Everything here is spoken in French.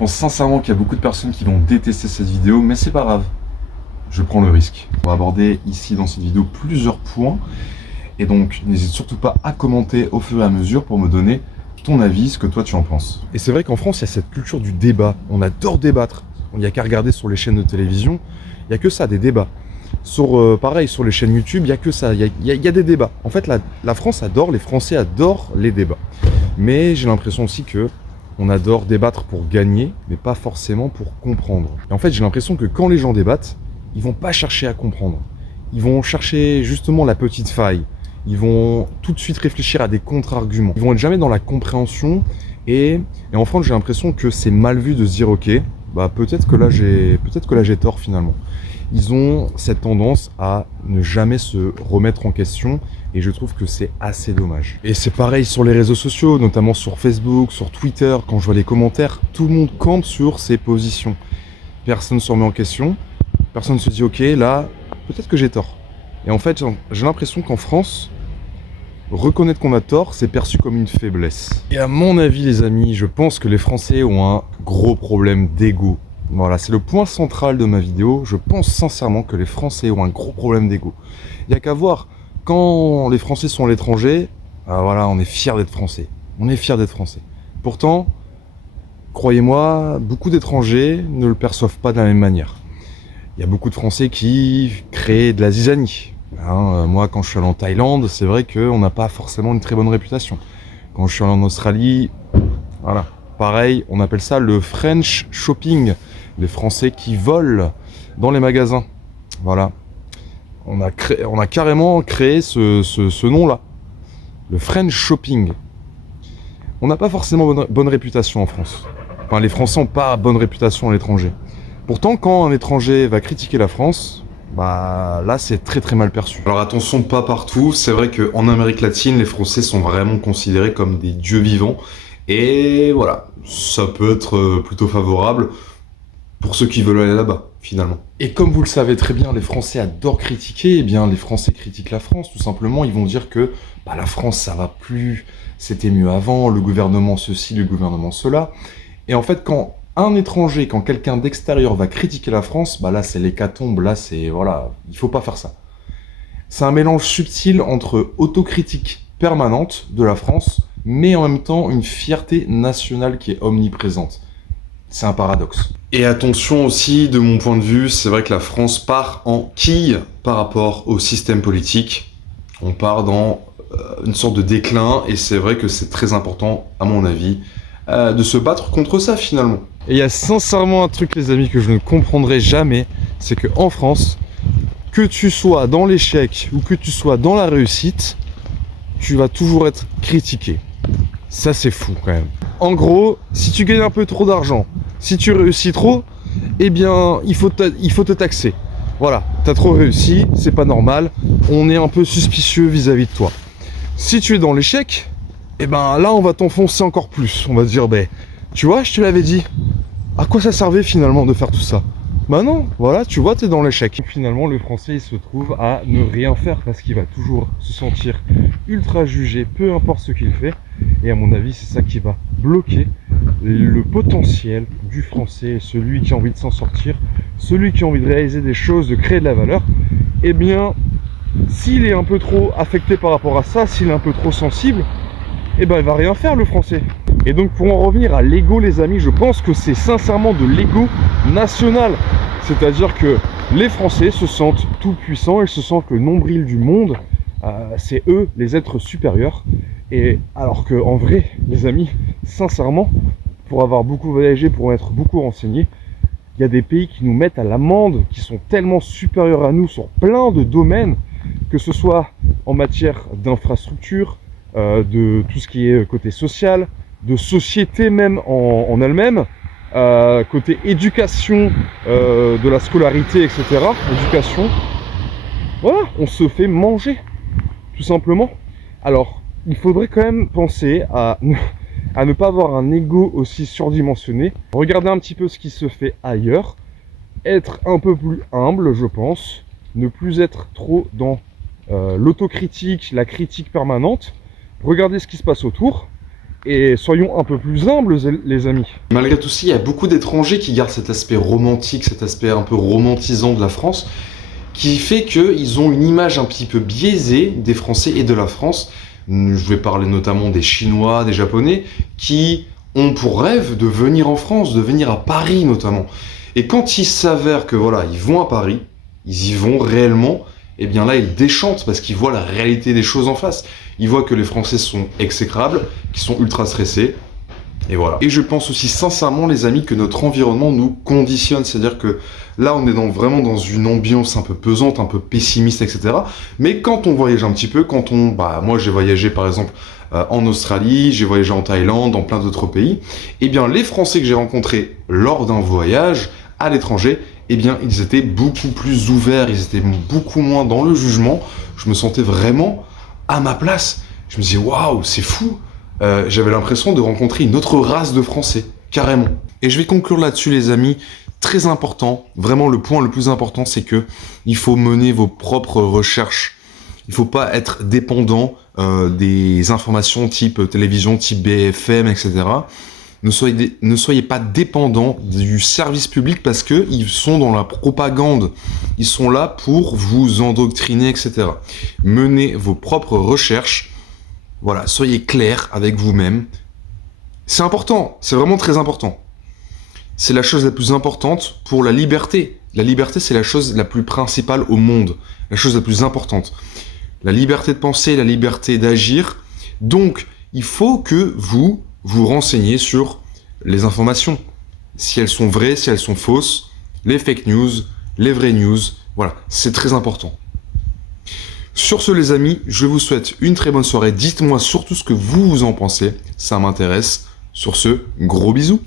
pense sincèrement qu'il y a beaucoup de personnes qui vont détester cette vidéo, mais c'est pas grave. Je prends le risque. On va aborder ici dans cette vidéo plusieurs points. Et donc, n'hésite surtout pas à commenter au fur et à mesure pour me donner ton avis, ce que toi tu en penses. Et c'est vrai qu'en France, il y a cette culture du débat. On adore débattre. Il n'y a qu'à regarder sur les chaînes de télévision. Il n'y a que ça, des débats. Pareil, sur les chaînes YouTube, il n'y a que ça. Il y a des débats. En fait, la France adore, les Français adorent les débats. Mais j'ai l'impression aussi que on adore débattre pour gagner, mais pas forcément pour comprendre. Et en fait, j'ai l'impression que quand les gens débattent, ils vont pas chercher à comprendre. Ils vont chercher justement la petite faille. Ils vont tout de suite réfléchir à des contre-arguments. Ils vont être jamais dans la compréhension. Et en France, j'ai l'impression que c'est mal vu de se dire ok, bah peut-être que là j'ai tort finalement. Ils ont cette tendance à ne jamais se remettre en question et je trouve que c'est assez dommage. Et c'est pareil sur les réseaux sociaux, notamment sur Facebook, sur Twitter, quand je vois les commentaires, tout le monde campe sur ses positions. Personne ne se remet en question, personne ne se dit ok, là, peut-être que j'ai tort. Et en fait, j'ai l'impression qu'en France, reconnaître qu'on a tort, c'est perçu comme une faiblesse. Et à mon avis, les amis, je pense que les Français ont un gros problème d'ego. Voilà, c'est le point central de ma vidéo. Je pense sincèrement que les Français ont un gros problème d'ego. Il n'y a qu'à voir, quand les Français sont à l'étranger, voilà, on est fiers d'être Français. On est fiers d'être Français. Pourtant, croyez-moi, beaucoup d'étrangers ne le perçoivent pas de la même manière. Il y a beaucoup de Français qui créent de la zizanie. Moi, quand je suis allé en Thaïlande, c'est vrai qu'on n'a pas forcément une très bonne réputation. Quand je suis allé en Australie, voilà. Pareil, on appelle ça le French shopping. Les Français qui volent dans les magasins. Voilà. On a carrément créé ce nom-là. Le French shopping. On n'a pas forcément bonne réputation en France. Enfin, les Français n'ont pas bonne réputation à l'étranger. Pourtant, quand un étranger va critiquer la France, bah là c'est très très mal perçu. Alors attention, pas partout. C'est vrai qu'en Amérique latine, les Français sont vraiment considérés comme des dieux vivants. Et voilà, ça peut être plutôt favorable pour ceux qui veulent aller là-bas, finalement. Et comme vous le savez très bien, les Français adorent critiquer. Eh bien, les Français critiquent la France, tout simplement. Ils vont dire que bah, la France, ça va plus, c'était mieux avant, le gouvernement ceci, le gouvernement cela. Et en fait, quand un étranger, quand quelqu'un d'extérieur va critiquer la France, bah là, c'est l'hécatombe, là, c'est, voilà, il faut pas faire ça. C'est un mélange subtil entre autocritique permanente de la France, mais en même temps, une fierté nationale qui est omniprésente. C'est un paradoxe. Et attention aussi, de mon point de vue, c'est vrai que la France part en quille par rapport au système politique. On part dans une sorte de déclin, et c'est vrai que c'est très important, à mon avis, de se battre contre ça, finalement. Et il y a sincèrement un truc, les amis, que je ne comprendrai jamais, c'est qu'en France, que tu sois dans l'échec ou que tu sois dans la réussite, tu vas toujours être critiqué. Ça, c'est fou, quand même. En gros, si tu gagnes un peu trop d'argent, si tu réussis trop, eh bien, il faut te taxer. Voilà, t'as trop réussi, c'est pas normal, on est un peu suspicieux vis-à-vis de toi. Si tu es dans l'échec, eh ben là, on va t'enfoncer encore plus. On va te dire, ben, tu vois, je te l'avais dit. À quoi ça servait finalement de faire tout ça? Bah non, voilà, tu vois, t'es dans l'échec. Finalement, le Français, il se trouve à ne rien faire parce qu'il va toujours se sentir ultra jugé, peu importe ce qu'il fait. Et à mon avis, c'est ça qui va bloquer le potentiel du Français, celui qui a envie de s'en sortir, celui qui a envie de réaliser des choses, de créer de la valeur. Eh bien, s'il est un peu trop affecté par rapport à ça, s'il est un peu trop sensible, eh ben, il va rien faire, le Français. Et donc, pour en revenir à l'ego, les amis, je pense que c'est sincèrement de l'ego national. C'est-à-dire que les Français se sentent tout puissants, ils se sentent le nombril du monde. C'est eux, les êtres supérieurs. Et alors que, en vrai, les amis, sincèrement, pour avoir beaucoup voyagé, pour être beaucoup renseigné, il y a des pays qui nous mettent à l'amende, qui sont tellement supérieurs à nous sur plein de domaines, que ce soit en matière d'infrastructure, de tout ce qui est côté social, de société même en elle-même, côté éducation, de la scolarité, etc. Éducation, voilà, on se fait manger, tout simplement. Alors, il faudrait quand même penser à ne pas avoir un ego aussi surdimensionné. Regarder un petit peu ce qui se fait ailleurs, être un peu plus humble, je pense, ne plus être trop dans l'autocritique, la critique permanente, regarder ce qui se passe autour, Et soyons un peu plus humbles, les amis. Malgré tout ça, il y a beaucoup d'étrangers qui gardent cet aspect romantique, cet aspect un peu romantisant de la France, qui fait qu'ils ont une image un petit peu biaisée des Français et de la France. Je vais parler notamment des Chinois, des Japonais, qui ont pour rêve de venir en France, de venir à Paris notamment. Et quand il s'avère que voilà, ils vont à Paris, ils y vont réellement, et bien là ils déchantent parce qu'ils voient la réalité des choses en face. Ils voient que les Français sont exécrables, qu'ils sont ultra stressés, et voilà. Et je pense aussi sincèrement, les amis, que notre environnement nous conditionne. C'est-à-dire que là, on est vraiment dans une ambiance un peu pesante, un peu pessimiste, etc. Mais quand on voyage un petit peu, moi j'ai voyagé par exemple en Australie, j'ai voyagé en Thaïlande, dans plein d'autres pays, eh bien les Français que j'ai rencontrés lors d'un voyage à l'étranger, eh bien ils étaient beaucoup plus ouverts, ils étaient beaucoup moins dans le jugement. Je me sentais vraiment à ma place. Je me disais, waouh, c'est fou. J'avais l'impression de rencontrer une autre race de Français, carrément. Et je vais conclure là-dessus, les amis. Très important, vraiment le point le plus important, c'est que il faut mener vos propres recherches. Il ne faut pas être dépendant des informations type télévision, type BFM, etc. Ne soyez pas dépendant du service public parce qu'ils sont dans la propagande. Ils sont là pour vous endoctriner, etc. Menez vos propres recherches. Voilà, soyez clair avec vous-même. C'est important, c'est vraiment très important. C'est la chose la plus importante pour la liberté. La liberté, c'est la chose la plus principale au monde, la chose la plus importante. La liberté de penser, la liberté d'agir. Donc, il faut que vous vous renseignez sur les informations. Si elles sont vraies, si elles sont fausses, les fake news, les vraies news. Voilà, c'est très important. Sur ce, les amis, je vous souhaite une très bonne soirée. Dites-moi surtout ce que vous en pensez, ça m'intéresse. Sur ce, gros bisous.